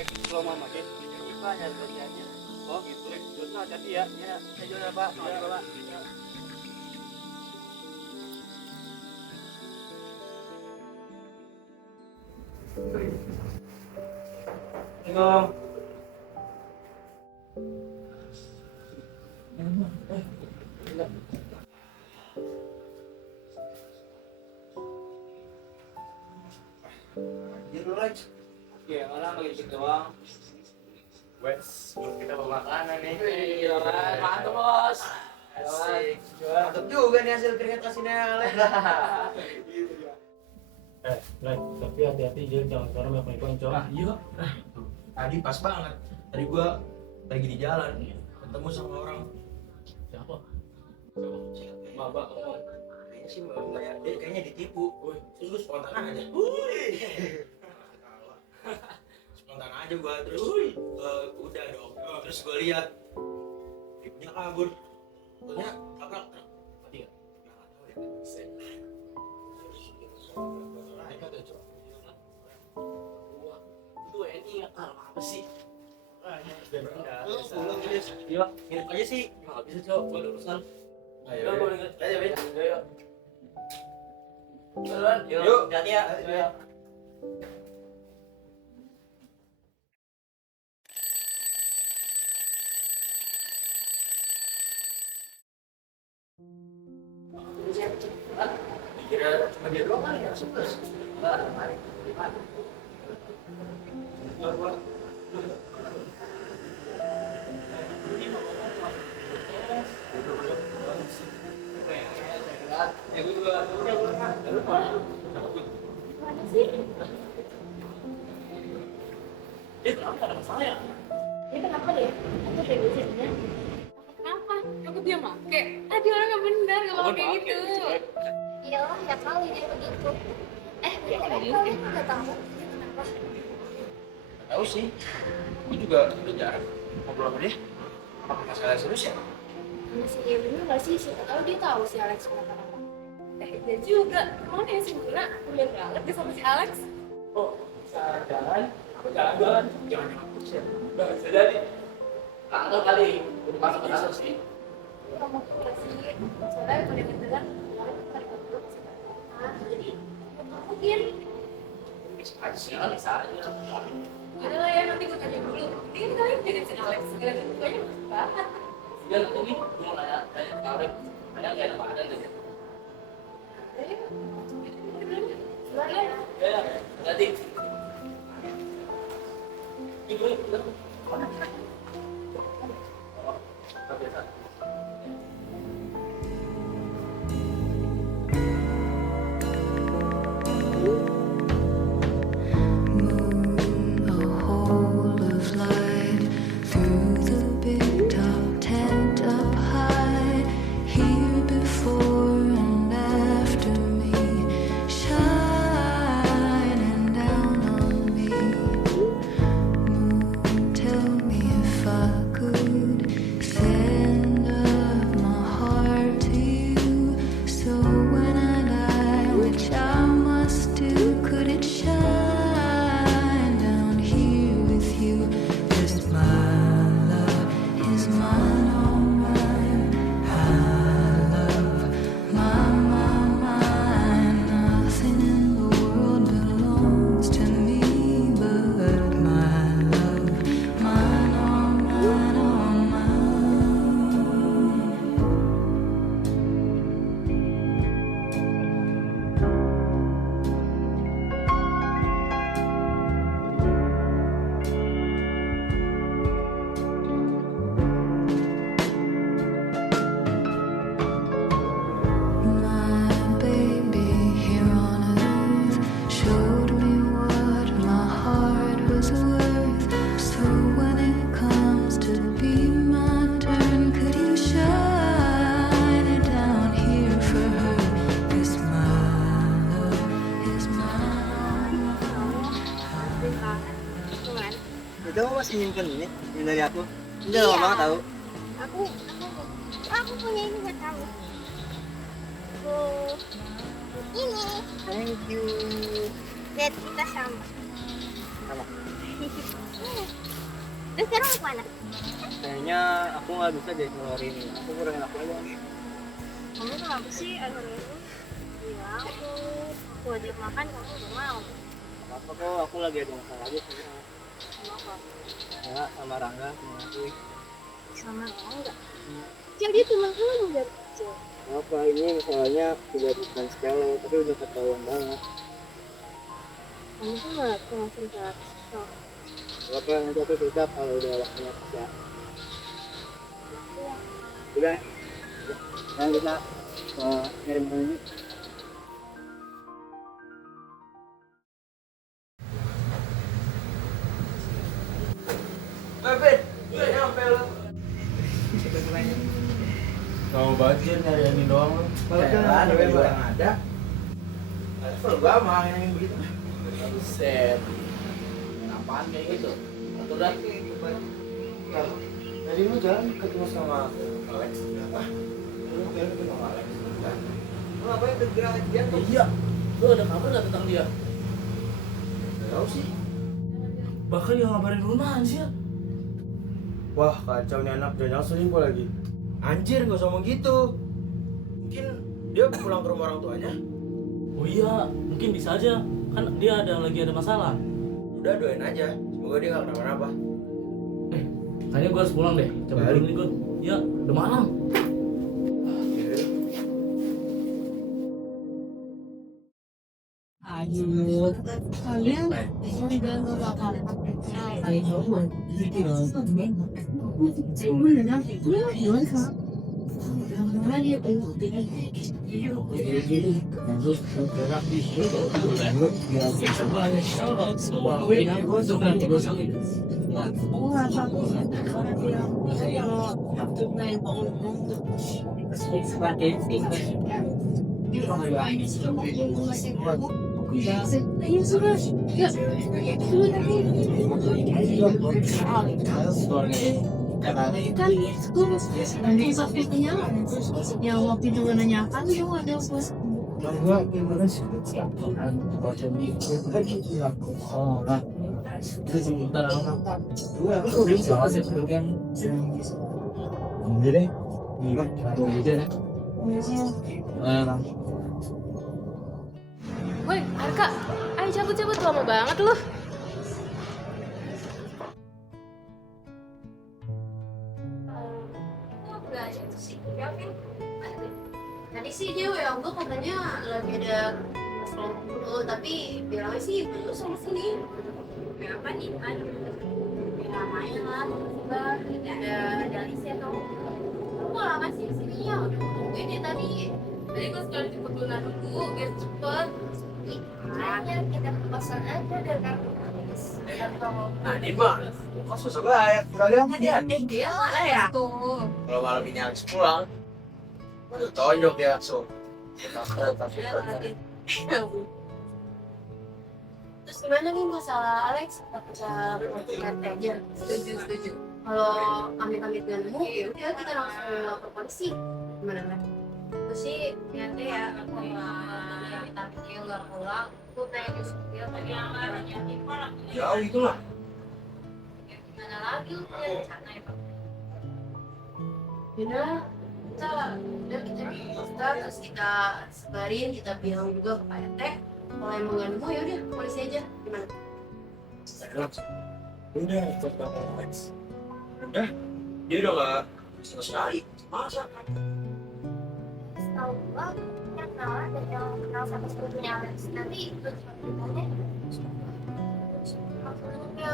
Kalau mama deh, banyak kerjanya. Oh gitu. Jodna hati ya. Ya, saya jual ya Pak. Ya Pak. Assalamualaikum. Gitu Raj. Oke, orang lagi cek doang. Wes, kita bawa makanan nih. Iya, mantap bos. Asik. Mantap juga nih hasil keringat asinnya Ale. Gitu ya. Lek, tapi hati-hati dia jangan sekarang banyak konco. Nah, iya. Tadi pas banget. Tadi gua lagi di jalan ketemu sama orang. Siapa? Mabak ngomong. Kayaknya sih kayak dia kayaknya ditipu. Woi, terus gua spontan aja. Wih. Spontan aja gua terus. Udah dong. Terus gua lihat ibunya kabur. Ternyata tabrak truk. Mati nggak? Nggak tahu deh. Itu WNI nggak tahu apa sih? Iya, nginep aja sih. Nggak bisa cok, gua ada urusan. Ayo, Udah, ayo. boleh nggak? Ayo, Ben. Ayo. Yuk, Yuk. hati ya. Ayo. Kira cuma dia doang kali ya, sukses. Mari. Mana sih? Dia kenapa ada masalah ya? Dia kenapa deh? Aku kayak biasanya. Kenapa? Aku dia make? Tadi orang nggak benar nggak bakal kayak gitu. Iyalah, ya kali dia begitu. Kalian udah tahu dia kenapa? Tahu sih. Gue juga udah jarang ngobrol sama dia. Apa masalah serius ya? Masih dia bener nggak sih? Siapa tahu dia tahu si Alex kenapa. Dia juga. Mana ya si Guna? Udah banget dia sama si Alex. Oh, bisa jalan? Aku jalan-jalan. Jangan sih. Udah bisa jadi. Kantor kali, udah masuk ke dalam sih. Kamu tuh nggak sih? Soalnya kalau dia bilang kemarin tuh kan aku jadi mungkin Bisa aja sih, bisa aja. Udah lah ya nanti gue tanya dulu. Ini kan kalian jadi si Alex. Segala banyak banget. Dia nanti nih, gue mau nanya, kalian nggak enak badan deh. gimana? Ya, jadi. Ibu, biasa. A hole of light through the big top tent up high. Here before and after me, shining down on me. Moon, tell me if I could send up my heart to you. So when I die, which I must do, could it shine down here with you? 'Cause my love is mine, all mine. I love mine. Nothing in the world belongs to me but my love, mine, all mine, all mine. My baby here on earth showed me what my heart was worth. So when it comes to be my turn, could you shine it down here for her? 'Cause my love is mine. Cuman Itu kamu masih nyimpen ini dari aku. Ini Iya. lama banget tahu. Aku punya ini nggak tahu. Oh, ini Thank you. lihat kita sama. Sama. Terus sekarang mau kemana? Kayaknya aku nggak bisa deh keluarin. Aku kurang enak aja. Kamu kenapa sih akhir-akhir ini? Iya, aku ajak makan, kamu gak mau. Apa kok aku lagi ada masalah aja sebenarnya. Sama apa? Ya sama Rangga sama aku. Sama enggak? Yang dia teman kamu dari kecil. Apa ini masalahnya tidak bukan sepele tapi udah ketahuan banget. Kamu tuh gak pernah cerita. Apa nanti aku cerita kalau udah waktunya kerja. Udah. Nah kita ngirim ini. Ben, udah nyampe lo. Kamu banjir nyari ini doang lu. Kan, barang ada. Level gua mah yang begitu. Buset. Apaan kayak gitu? Atau dah? Tadi lu jalan ketemu sama Alex, kenapa? Lu kira ketemu Alex? Lu ngapain bergerak dia tuh? Iya. Lu ada kabar nggak tentang dia? Tahu sih. Bahkan yang ngabarin Luna anjir. Wah kacau nih anak, jangan selingkuh lagi. Anjir, nggak usah ngomong gitu. Mungkin dia pulang ke rumah orang tuanya. Oh iya, mungkin bisa aja. Kan dia lagi ada masalah. Udah doain aja. Semoga dia nggak kenapa-napa. Kayaknya gue harus pulang deh. Coba Balik. dulu nih gue. Ya, udah malam. Kalian juga gak bakal yang waktu itu nanyakan juga ada bos. Woi, Arka, ayo cabut-cabut, lama banget lu. Tadi sih dia WA gue katanya lagi ada masalah dulu, tapi bilangnya sih belum sama sini. Ya apa nih kan? Ya main lah, tiba-tiba ada Alicia tuh. Kamu lama sih sininya, udah nungguin ya tadi. Tadi gue sekali jemput Luna dulu, biar cepet. Makanya kita ke pasar aja dan kartu. Nah, ini mah kok susah banget. Kalian aja. Dia lah ya tuh. Kalau malam ini Alex pulang, udah tonjok ya, so. Terus gimana nih masalah Alex? Kita lihat aja. Setuju. Kalau amit-amit nemu, ya udah kita langsung lapor polisi. Gimana kan? Terus sih nanti ya aku minta video nggak pulang. Aku pengen nyusul dia tadi Jauh itulah. gimana lagi lu punya rencana ya Pak? Yaudah, kita poster terus kita sebarin, kita bilang juga ke Pak RT. Kalau emang nggak nemu ya udah polisi aja. Gimana? Udah, ikut Bapak Alex. Udah, dia udah nggak sama sekali. Masa? Tahu gua yang kenalan dan yang kenal sama sepupunya Alex. Nanti itu ceritanya maksudnya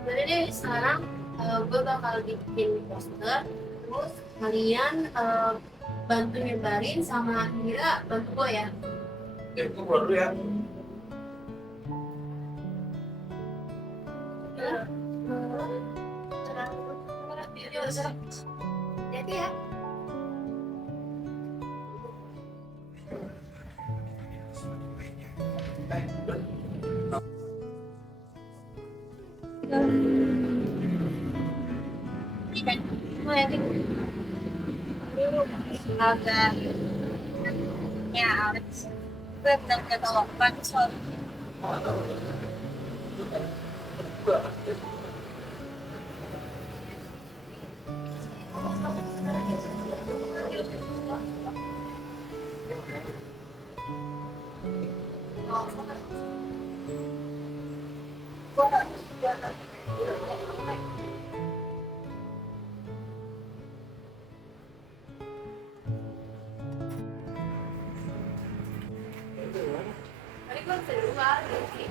jadi deh sekarang gue bakal bikin poster, terus kalian bantu nyebarin sama Mira bantu gue ya. Oke, gue pulang dulu ya. Jadi ya. Agak ya Alex, gue benar-benar tahu soal Oh, tahu. Tadi gue bisa dua, sih.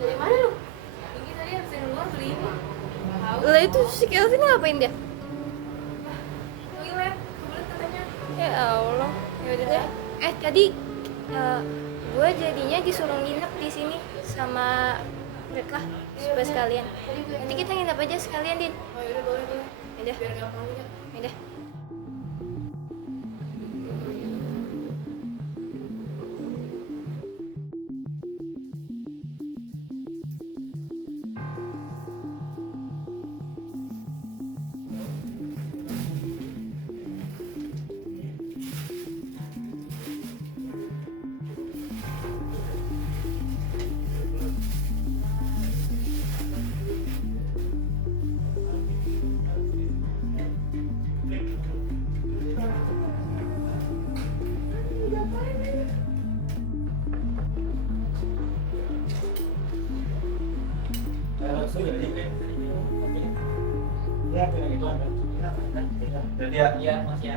Dari mana lu? Ini tadi habis dari luar beli ini. Tahu? Lah itu si Kelvin ngapain dia? Toilet, toilet katanya. Ya Allah. Ya udah deh. Tadi gue jadinya disuruh nginep di sini sama mereka supaya sekalian. Nanti kita nginep aja sekalian, Din. Oh yaudah boleh. Yaudah. Biar gampang juga. Yaudah. Jadi ya, Iya, Mas ya.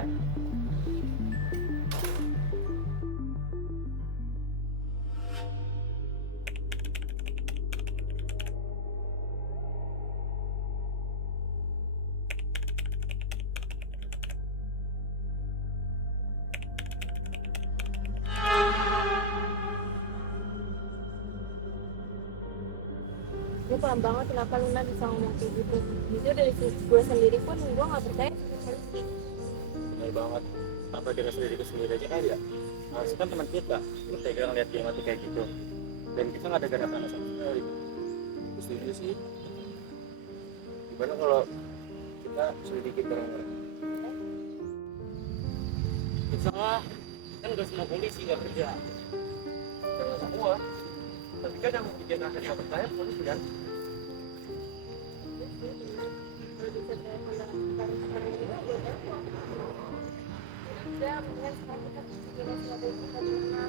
Gue paham banget kenapa Luna bisa ngomong kayak gitu. Jujur dari gue sendiri pun gue gak percaya sama polisi. Bener banget. Apa dia sendiri ke sendiri aja kali ya? Harusnya kan teman kita tega ngeliat dia mati kayak gitu. Dan kita nggak ada gerakan sama sekali. Setuju sih. Gimana kalau kita sedikit bareng-bareng? Salah, kan udah semua polisi nggak kerja. Jangan semua. Tapi kan yang bikin akhirnya percaya polisi kan? Udah, mendingan sekarang kita pikirin strategi kita gimana.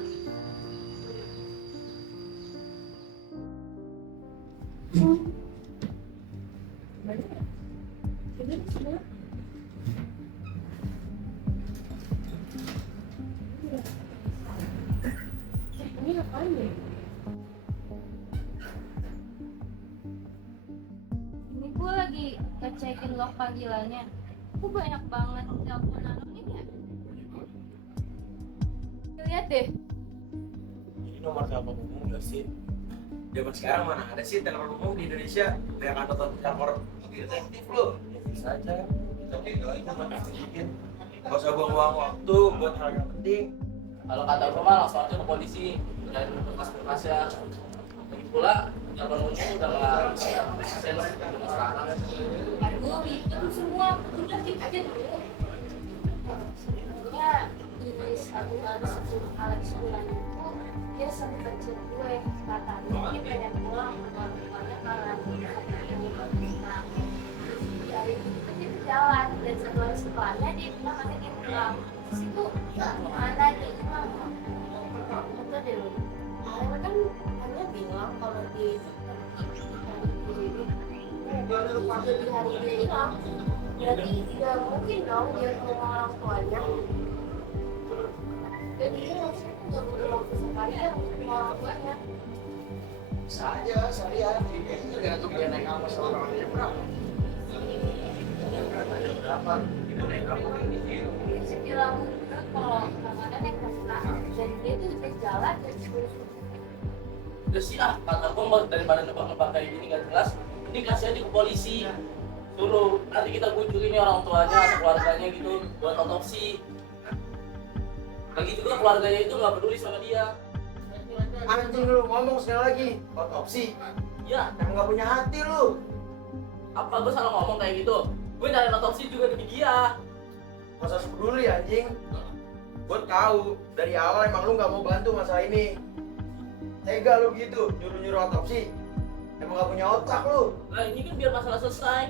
Ini apaan ya? Ini gue lagi ngecekin log panggilannya. Kok banyak banget telepon anonim ya? Lihat deh. Ini nomor telepon umum nggak sih? zaman sekarang mana ada sih telepon umum di Indonesia kayak kantor kantor detektif lo. Bisa aja. Tapi kalau itu mah sedikit. Gak usah buang-buang waktu buat hal yang penting. Kalau kata gue mah langsung aja ke polisi dan berkas-berkasnya. Lagi pula telepon umum udah nggak sen sekarang. Aduh, itu semua udah tik aja dulu. Sebenarnya di satu kali sebelum Alex bulan itu dia sempat chat gue katanya dia pengen pulang sama keluarga karena nah dari itu dia jalan dan satu hari setelahnya dia bilang katanya dia pulang terus itu mana dia bilang betul deh lu Alex kan hanya bilang kalau di di hari dia hilang berarti tidak mungkin dong dia ke rumah orang tuanya dan dia langsung nggak butuh waktu sekali ya untuk ke rumah orang tuanya. Saja saya itu tergantung dia naik apa sama orang dia berapa. Berapa? Kita naik apa ini? Dia bilang kalau namanya naik kereta dan dia tuh bisa jalan dan Udah sih kata gue mau daripada nebak-nebak kayak gini nggak jelas. Ini kasih aja ke polisi. Suruh nanti kita kunjungin orang tuanya atau keluarganya gitu buat otopsi. Lagi juga keluarganya itu nggak peduli sama dia. Anjing lu ngomong sekali lagi otopsi. Ya, Yang nggak punya hati lu. apa gue salah ngomong kayak gitu? Gue nyari otopsi juga demi dia. Masa peduli anjing. Gue tahu dari awal emang lu nggak mau bantu masalah ini. Tega lu gitu nyuruh otopsi. Emang gak punya otak lu. Nah ini kan biar masalah selesai.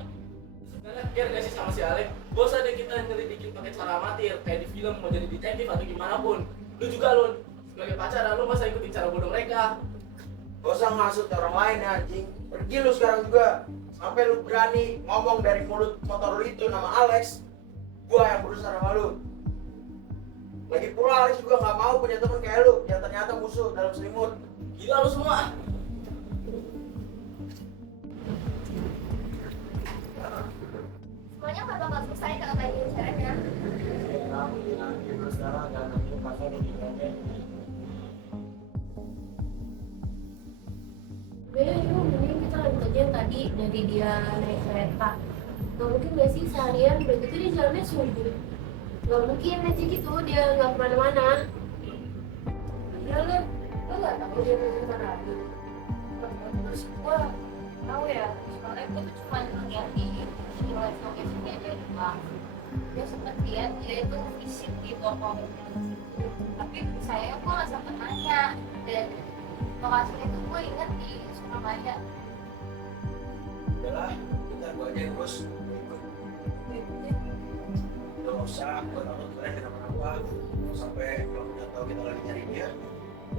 Sebenarnya biar gak sih sama si Alek. Gak usah deh kita nyelidikin pakai cara amatir kayak di film mau jadi detektif atau gimana pun. Lu juga lu sebagai pacar lu masa ikutin cara bodoh mereka. Gak usah ngasut orang lain ya anjing. Pergi lu sekarang juga. Sampai lu berani ngomong dari mulut motor lu itu nama Alex. Gua yang berusaha sama lu. Lagi pula Alex juga gak mau punya temen kayak lu yang ternyata musuh dalam selimut. Gila lu semua. Semuanya nggak bakal selesai kalau kayak gini caranya. Sekarang jangan nanti pasal di dunia. Beda itu mending kita lanjut aja yang tadi dari dia naik kereta. Gak mungkin gak sih seharian udah gitu dia jalannya sunyi. Gak mungkin aja gitu dia nggak kemana-mana. Ya lo nggak tahu dia mau kemana lagi. Terus gue tahu ya, soalnya gue tuh cuma ngeliat di location-nya aja doang. Dia sempet lihat dia itu visit di toko tapi saya gue nggak sempet nanya, dan lokasinya itu gue inget di Surabaya. Udahlah, bentar gua aja yang bos. Udah gak usah, gua takut kalian kenapa-napa. Sampai kalau udah tahu kita lagi nyari dia,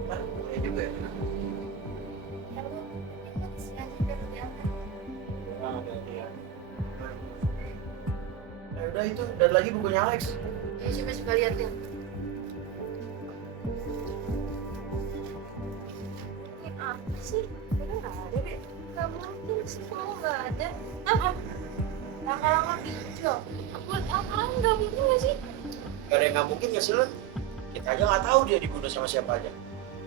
kan boleh juga ya. Ya lu ingat sih aja biar lu diangkat. Nah udah itu, dan lagi bukunya Alex. Ya coba lihat ya. Ini apa sih? Ini nggak ada deh. Nggak mungkin sih kalau nggak ada. Apa? Langkah-langkah hijau. Buat apaan? Nggak mungkin nggak sih? Gak ada yang gak mungkin ya sih, Len? Kita aja gak tahu dia dibunuh sama siapa aja.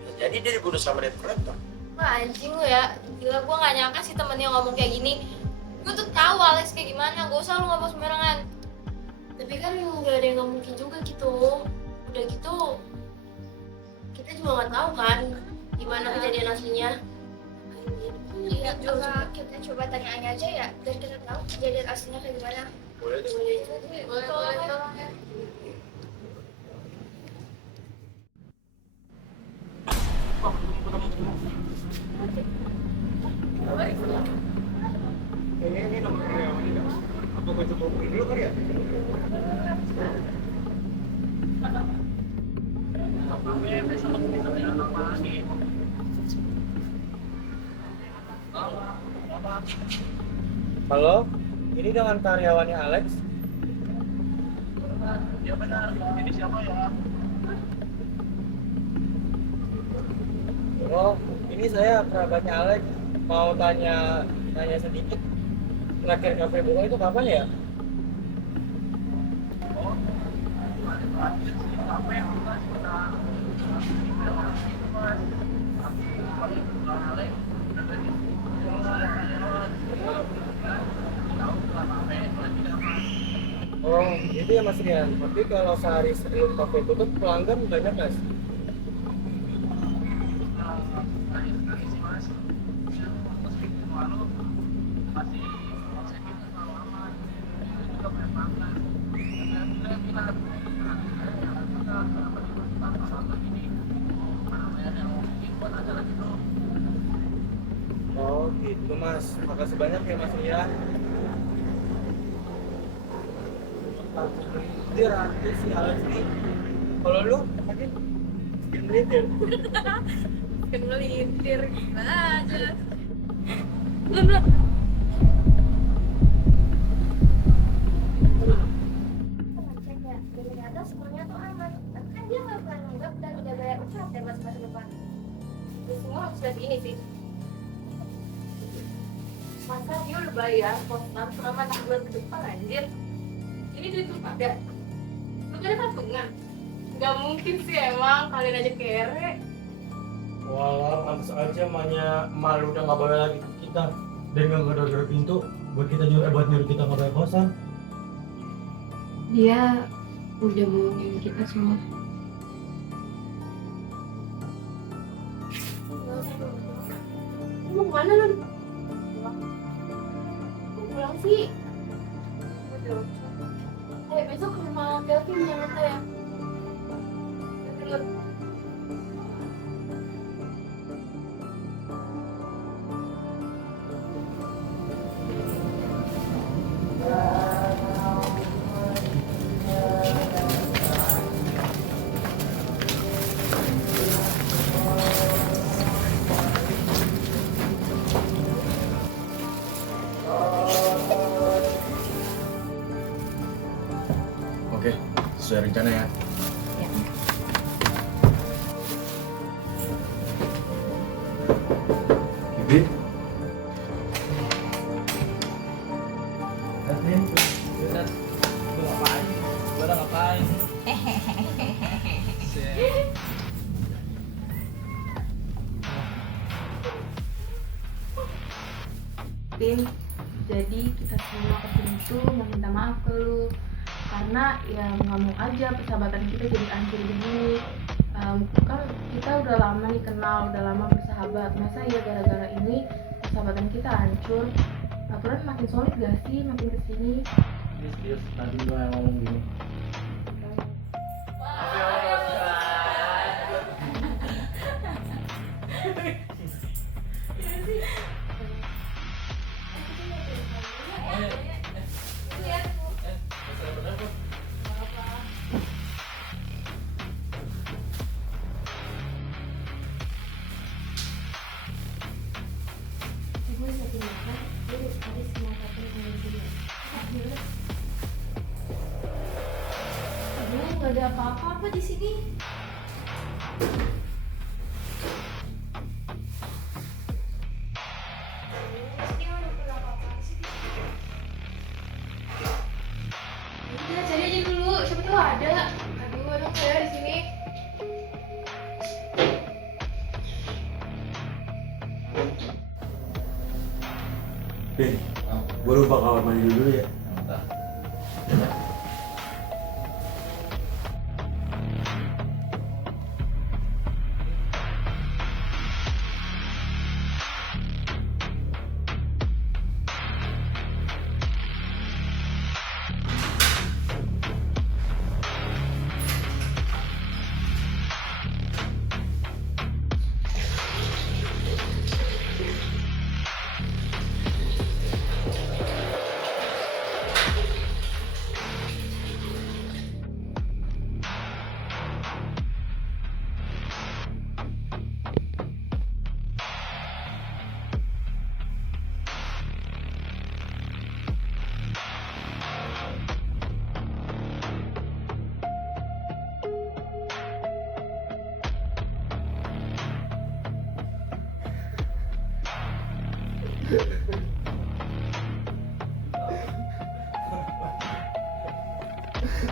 Bisa jadi dia dibunuh sama debt collector. Wah anjing lu ya, gila gue gak nyangka sih temennya ngomong kayak gini. Gue tuh tahu Alex kayak gimana, gak usah lu ngomong sembarangan. Tapi kan nggak ada yang nggak mungkin juga gitu. Udah gitu, kita juga nggak tahu kan gimana kejadian aslinya. Iya, apa kita coba tanya aja ya, biar kita tahu kejadian aslinya kayak gimana. Boleh tuh. Boleh. Ini nomor karyawan ini. Apa gue coba hubungin dulu kali ya? Halo, ini dengan karyawannya Alex. Ya benar, ini siapa ya? Oh, ini saya kerabatnya Alex. Mau tanya sedikit. Terakhir kafe bunga itu kapan ya? Oh, itu ya Mas Rian. Tapi kalau sehari sebelum kafe tutup pelanggan banyak Mas? Oh gitu Mas, makasih banyak ya Mas Rian. Dia artis si Alex nih. Kalau lu mungkin skin melintir. Kan melintir gimana aja. Belum. Cek ya, ternyata semuanya tuh aman. Tapi kan dia nggak pernah nunggak dan udah bayar UKT masa depan. Ini semua harus dari ini sih. Masa dia udah bayar kosan selama 6 bulan ke depan anjir. Ini duit lu pada. Lu kan ada patungan. Gak mungkin sih emang kalian aja kere. Walah, pantas aja emaknya malu udah nggak bayar lagi ke kita dan nggak ngedor-dor pintu buat kita juga buat nyuruh kita nggak bayar kosan. Dia udah bohongin kita semua. Lu mau kemana lu? Kok pulang sih? dong. Besok ke rumah Kelvin Jakarta ya. Dulu. Oke, sesuai rencana ya. Bibit. Katrin, Ustaz, lu ngapain? Gua udah ngapain? Tin, jadi kita semua kesini tuh mau minta maaf ke lu karena ya nggak mau aja persahabatan kita jadi hancur gini. Kan kita udah lama nih kenal, udah lama bersahabat, masa ya gara-gara ini persahabatan kita hancur? Aturan makin solid gak sih makin kesini? Serius, tadi gua yang ngomong gini. Aduh, nggak ada apa-apa di sini. Udah cari aja dulu, siapa tahu ada. Aduh, ada nggak ya di sini? Bin, gue lupa kamar mandi dulu ya.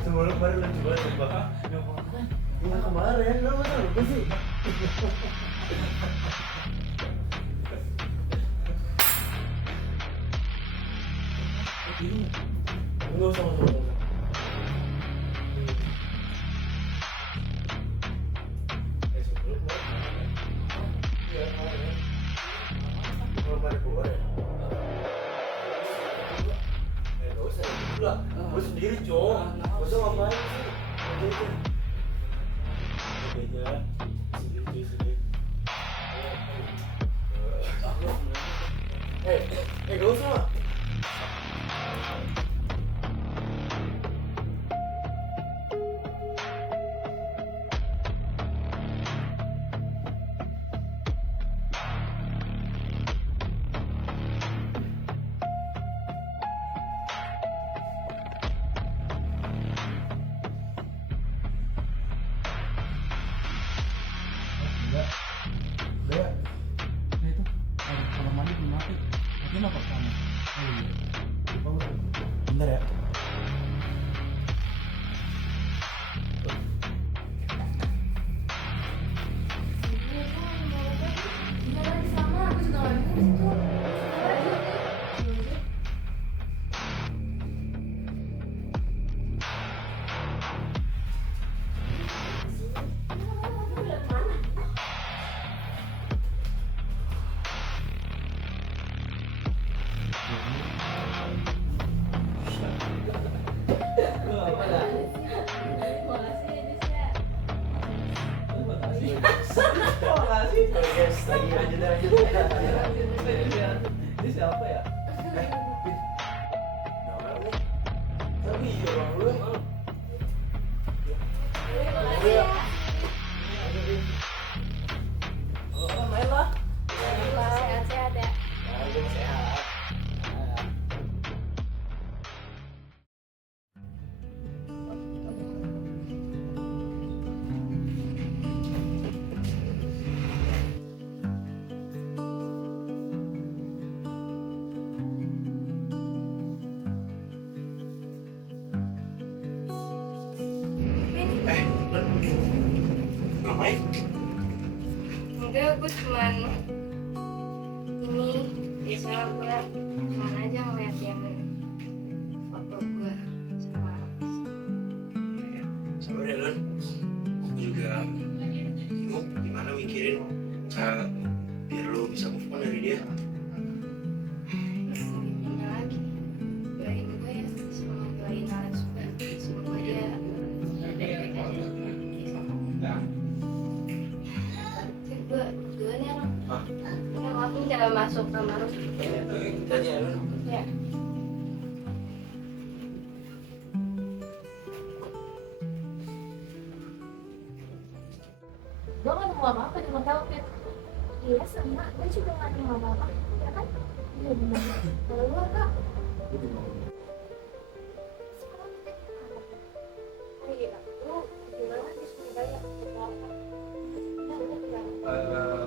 Sebelum kemarin lucu banget ya, Pak. Ya kemarin, lo masa lupa sih? Enggak usah, enggak usah. Sebelum kemarin. Iya, kemarin. Kemarin keluar ya? Gak usah, ya gue sendiri cowok. Gak usah ngapain sih. Oke aja. Sendiri, sendiri. Gak usah. Udah. Itu kamar mandi belum mati. Mungkin apa kamu? Oh iya. Bentar ya. Lagi lanjut. Ini siapa ya? Tapi iya bang lu. Main lah. Sehat-sehat ya. Sehat. Ngapain? Enggak, gue cuman ini biasa gue cuman aja ngeliat yang foto gue sama Sabar ya Lun. Aku juga bingung gimana mikirin cara biar lo bisa move on dari dia. gimana lagi. Doain gue ya, sama doain Alex juga. Semoga dia baik-baik aja. Gue duluan ya, Rom. Ah. Yang aku jangan masuk kamar. Kita aja ya Lun. Ya. Gue gak nemu apa-apa di hotel Fit. Iya sama, gue juga gak nemu apa-apa. Ya kan? Iya bener. Kalau lu kak? Oh iya, lu gimana sih sebenarnya?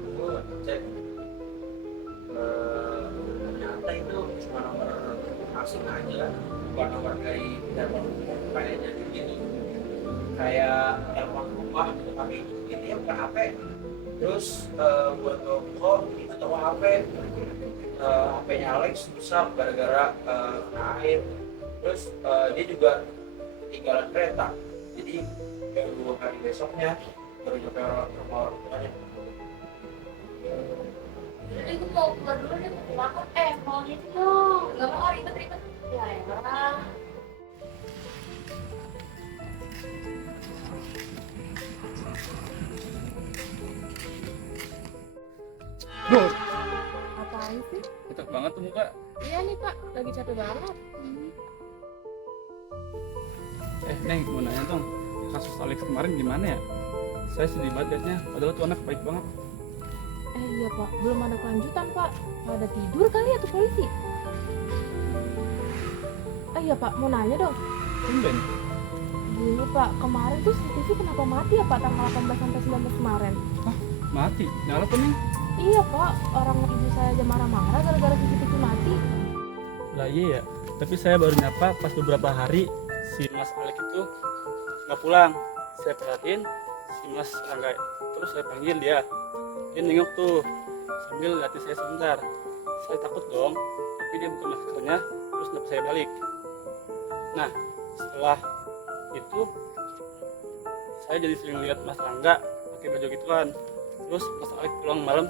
Gue cek ternyata itu cuma nomor asing aja, bukan nomor dari telepon kayaknya gitu, kayak telepon rumah gitu, tapi ini bukan HP. Terus buat toko itu toko HP, HP-nya Alex rusak gara-gara kena air. Terus dia juga tinggalan kereta, jadi baru hari besoknya baru nyampe rumah orang tuanya. Jadi gue mau keluar dulu deh, mau ke makam. Mau gitu dong. Gak mau ribet-ribet. Ya elah. Bro, Apaan sih? ketek banget tuh muka. Iya nih pak, lagi capek banget. Neng, mau nanya dong, kasus Alex kemarin gimana ya? Saya sedih banget liatnya, padahal tuh anak baik banget. Iya pak, belum ada kelanjutan pak. Pada tidur kali ya tuh polisi. Iya pak, mau nanya dong. Tumben, Gini pak, kemarin tuh CCTV kenapa mati ya pak tanggal 18 sampai 19 kemarin? mati. Nyala tuh Neng. Iya pak, orang ibu saya aja marah-marah gara-gara CCTV mati. Lah iya ya, tapi saya baru nyapa pas beberapa hari si Mas Alex itu nggak pulang. Saya perhatiin si Mas Rangga, terus saya panggil dia. Dia nengok tuh sambil liatin saya sebentar. Saya takut dong, tapi dia buka maskernya terus nggak saya balik. Nah, setelah itu saya jadi sering lihat Mas Rangga pakai baju gituan. Terus Mas Alex pulang malam,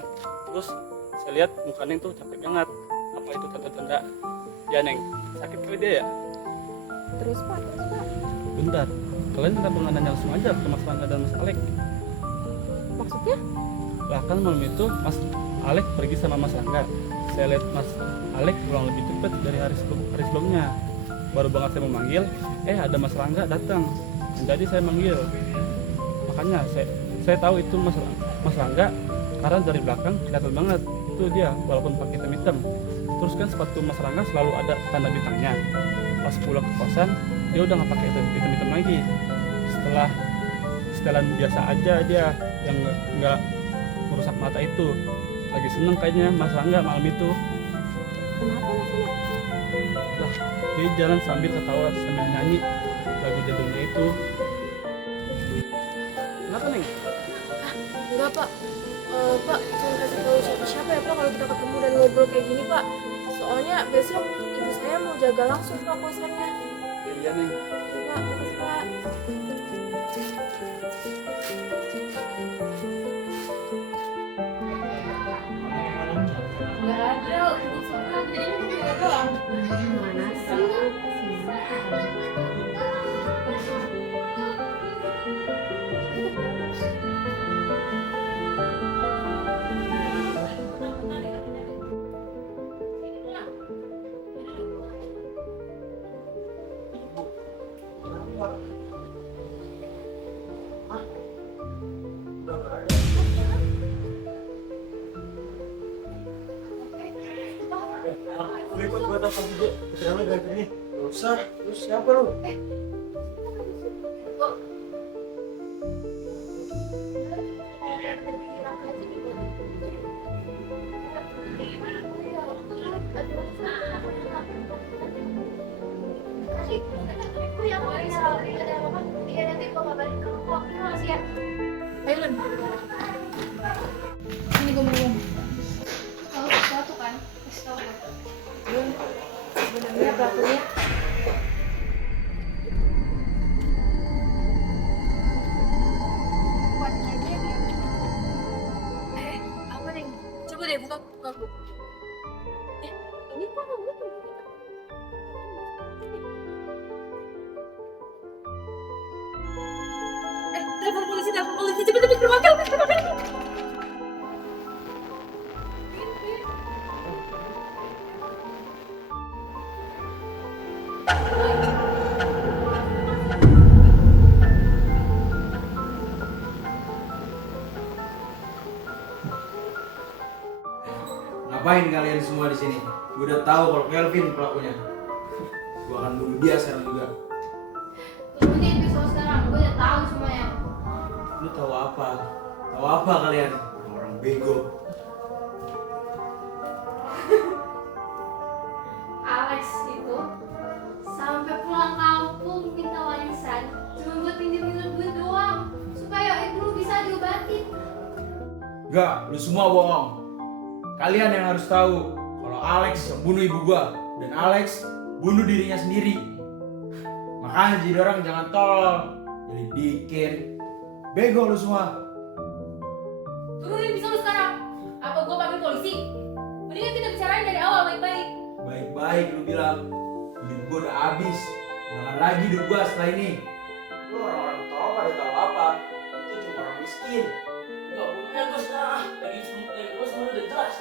terus saya lihat muka Neng tuh capek banget. Apa itu tanda-tanda ya Neng, sakit kali dia ya? Terus pak. Bentar, kalian kenapa nggak nanya langsung aja ke Mas Rangga dan Mas Alex? Maksudnya? Bahkan malam itu Mas Alex pergi sama Mas Rangga. Saya lihat Mas Alex pulang lebih cepat dari hari sebelumnya. Baru banget saya mau manggil, ada Mas Rangga datang. Dan jadi saya manggil. Makanya saya tahu itu Mas Rangga karena dari belakang kelihatan banget itu dia walaupun pakai hitam. Terus kan sepatu Mas Rangga selalu ada tanda bintangnya. Pas pulang ke kosan dia udah nggak pakai hitam lagi. Setelah setelan biasa aja dia yang nggak merusak mata itu. Lagi seneng kayaknya Mas Rangga malam itu. Kenapa maksudnya? Lah, dia jalan sambil ketawa sambil nyanyi lagu jadulnya itu. Kenapa Neng? Enggak pak, pak jangan kasih tahu siapa ya pak kalau kita ketemu dan ngobrol kayak gini pak. Soalnya besok ibu saya mau jaga langsung pak kosannya. Iya Neng. Iya pak, makasih pak. Nggak ada, untuk sekarang jadi cuma doang. Mana sih? Gue ikut gue telepon juga. Keterangan gak gini. Gak usah, lu siapa lu? Kok Ayo Lun. Sini gue mau ngomong. kalau sesuatu kan, kasih tau gue. Lun, sebenarnya pelakunya Kuat aja dia. apa nih? Coba deh buka buku. Ini kok nggak tuh? Telepon polisi, cepet ke rumah kau. Ngapain kalian semua di sini? Gue udah tahu kalau Kelvin pelakunya. Gue akan bunuh dia sekarang juga. Turunin pisau sekarang, gue udah tahu semuanya. Lu tahu apa? Tahu apa kalian? Orang bego. Alex itu sampai pulang kampung minta warisan cuma buat pinjam duit doang supaya ibu lu bisa diobatin. Enggak, lu semua bohong. Kalian yang harus tahu kalau Alex yang bunuh ibu gua dan Alex bunuh dirinya sendiri. Makanya jadi orang jangan tolol, jadi bikin bego lu semua. Turunin pisau lu sekarang. Apa gue panggil polisi? Mendingan kita bicarain dari awal baik-baik. Baik-baik lu bilang, hidup gua udah habis. Jangan lagi hidup gua setelah ini. Lu orang-orang tau pada tahu apa? Itu cuma orang miskin. Enggak bunuhnya gue sekarang. Lagi gue semua udah jelas.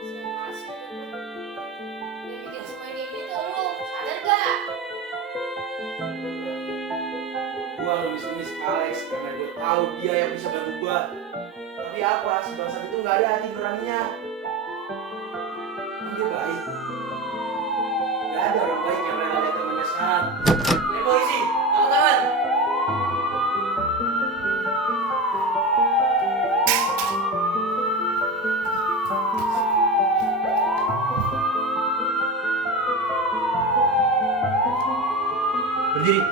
Siapa sih? Yang bikin semua ini tuh lu, sadar gak? Gua ngemis-ngemis ke Alex karena gue tahu dia yang bisa bantu gua. Tapi apa, si bangsat itu nggak ada hati nuraninya. Dia baik. Gak ada orang baik yang rela lihat temannya sekarang. Ini polisi, angkat tangan. Berdiri.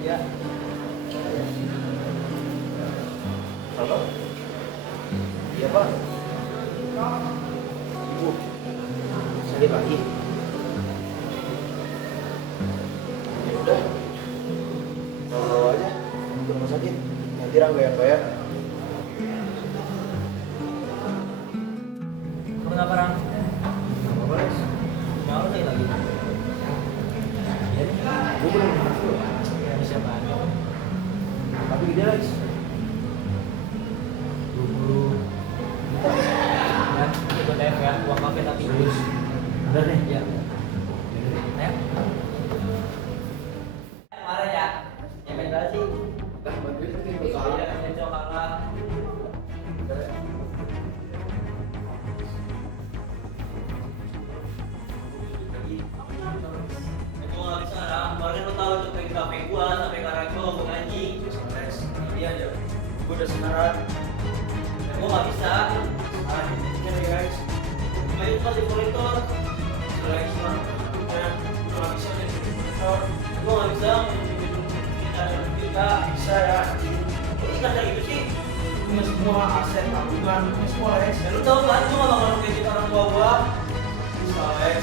Ya. Halo? Iya Pak. Ibu, sakit lagi. Ya udah, bawa aja ke rumah sakit. Nanti Rangga yang bayar. Kenapa Rang? Nggak apa-apa, Lex. Mau lagi lagi. Ya, gue belum masuk loh. Ya siapa aja. Tapi gede Lex. 20. Ya, ikut TF ya, uang kafe tapi Terus, udah deh. ya. Ayo. Kemarin ya, yang main berapa sih? Dah, bantuin nanti Iya, yang jauh kalah. Itu nggak bisa, Ram. Kemarin lo tahu tuh pengen kafe gua sampai Karajo mau ngaji. Lex, Iya aja. gue udah senaran. Gua nggak bisa. Ah, ini lagi Lex. Cuma itu masih monitor. Lex, mah. Nggak bisa jadi monitor. Gua nggak bisa. Kita Bisa ya. kita kayak gitu sih. Punya semua aset tabungan, punya semua Lex. Ya lu tahu kan, gua nggak bakal ngejek orang tua gua. Bisa Lex.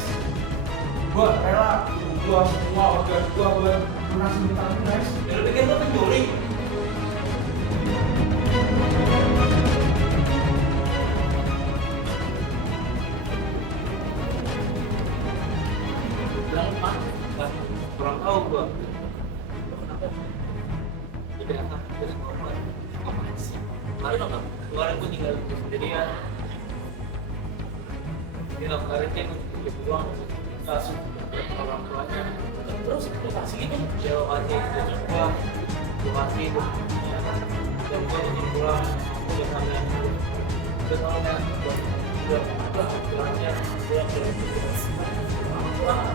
Gua rela, gua semua organ gua lunasin utang Lex. Ya lu pikir gua pencuri? Bilang apa? Lah, kurang tahu gua. Kenapa? Ya biasa, biasa ngomong. Apaan sih? Kemarin apa? Kemarin gua tinggal sendirian. bilang kemarin kan dia pulang langsung ke orang tuanya. Terus kasih gitu. Dia kasih itu coba, gue kasih itu. Dan gue izin pulang, gue sampai udah soalnya udah pulangnya dia pulang juga. Wah.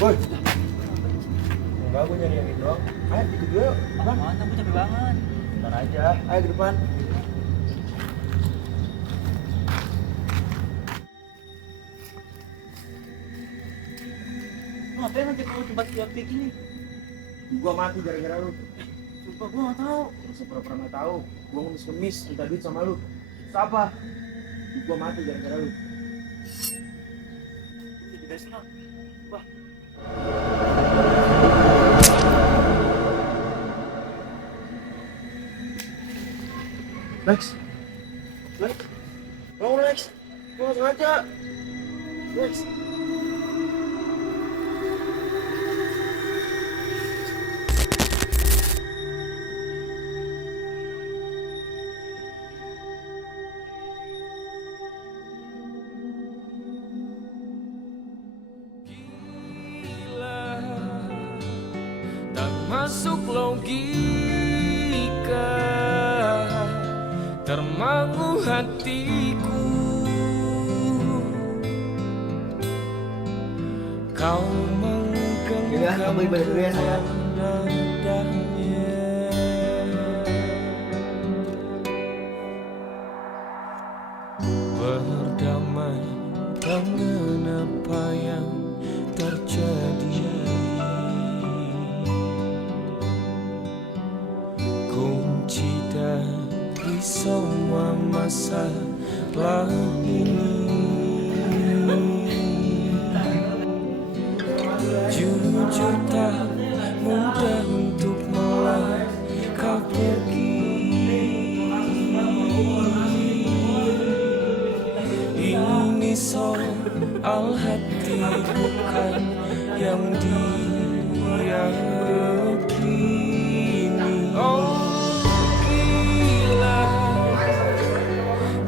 Boy. Enggak, gue nyari yang ini doang. Ayo ikut gue yuk. Bang. Mantap, gue capek banget. Ntar aja. Ayo ke depan. Lu ngapain nanti kalau tempat kayak gini? Gua mati gara-gara lu. Sumpah gue gak tau. Lu sepura-pura nggak tahu. Gua ngemis-ngemis minta duit sama lu. Siapa? Gua mati gara-gara lu. Jadi guys, no. Wah. Lex. Lex. Mau Lex. Gua nggak sengaja. Lex. Tak masuk logika, termangu hatiku. Kau Ya, kamu ibadah dulu ya, sayang. nadanya. Berdamai dengan apa yang terjadi. Kunci dari semua masalah ini, jujur tak mudah untuk melangkah pergi. Ini soal hati bukan yang diyakini. Oh gila,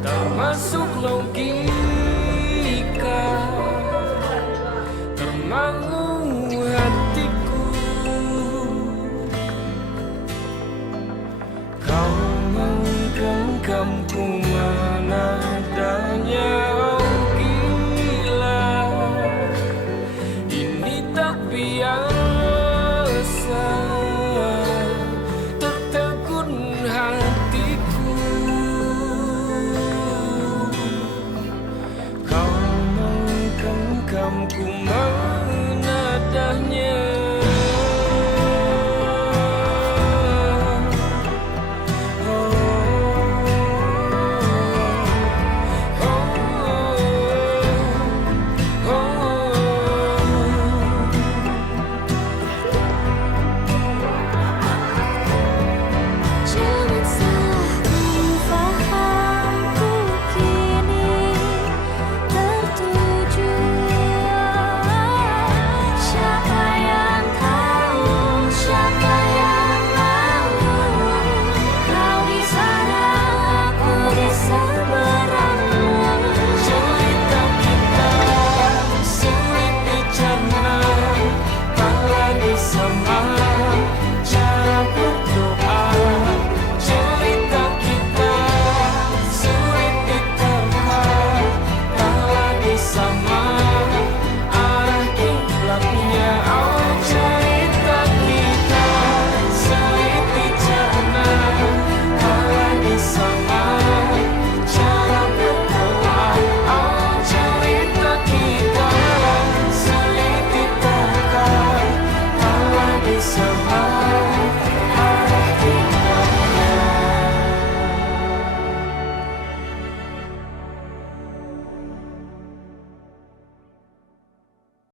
tak masuk logika, termangu hatiku. Kau menggenggamku mana adanya. Oh gila, ini tak biasa, tertegun hatiku. Kau menggenggamku